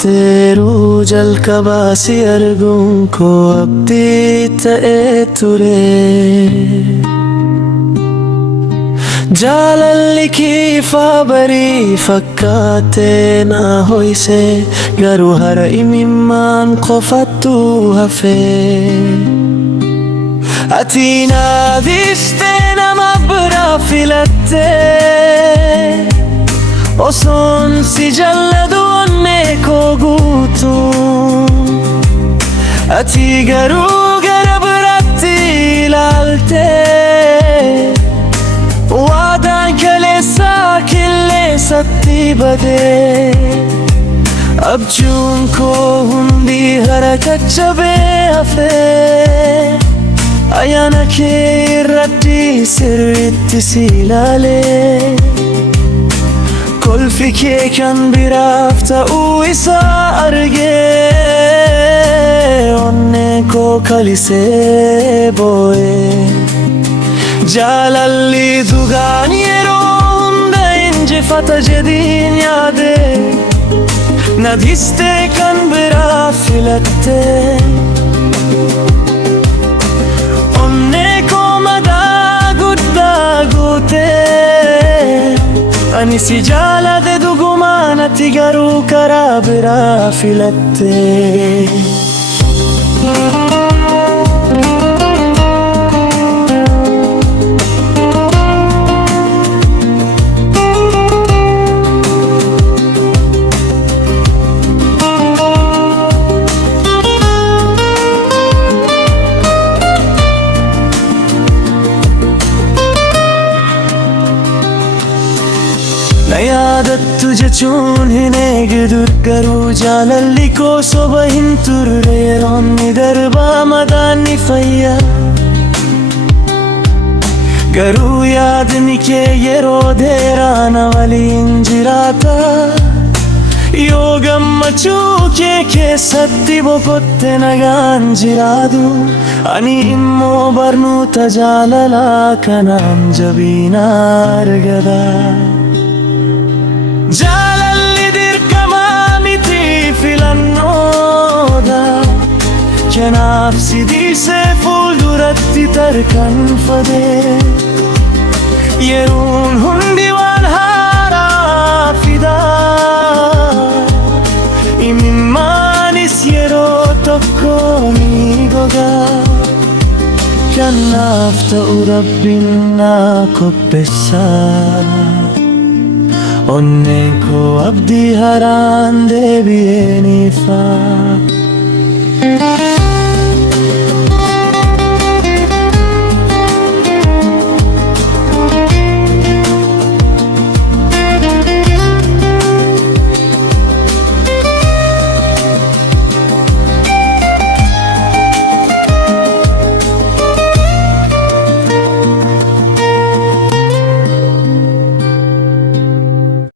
Teru jalqabaasi arguun koo abdii ta'ee ture. Jaalalli kiifaa barii fakkaatee na ho'ise, garuu hara imimmaan qofattu hafee. Ati na dhiistee nama biraa filattee, osoon si jaalladhu onnee koo guutuun. Ati garuu gara biraatti ilaaltee, waadaan kaleessaa qilleensatti badee. Abjuun koo hundi hara caccabee hafee, ayyaana kee irratti sirriitti si ilaalee. Kolfi kee kan biraaf ta'uu isaa argee, onneen koo kalisee boo'ee. Jaalalli dhugaan yeroo hunda injifata jedhiin yaadee, na dhiistee kan biraa filattee. Onnee koo madaa guddaa guutee, ani si jaalladhe dhugumaan, ati garuu karaa biraa filattee. Na yaadattu jechuun hin eegdu, garuu jaalalli koo soba hin turre. Yeroon ni darbaa madaan ni fayya, garuu yaadni kee yeroo dheeraa na waliin jiraata. Yoo gammachuu kee keessatti boqotte nagaan jiraatu, ani immoo barnoota jaalalaa kanaan jabina argata. Jaalalli dirqamaa miti filannoodha, kanaaf si dhiisee fuulduratti tarkaanfadhee. Yeroon hundi waan haaraa fidaa, imimmaanis yeroo tokko ni gogaa. Kanaaf ta'u Rabbiin na qopheessaa, onneen koo abdii haaraan deebi'ee ni fa'a.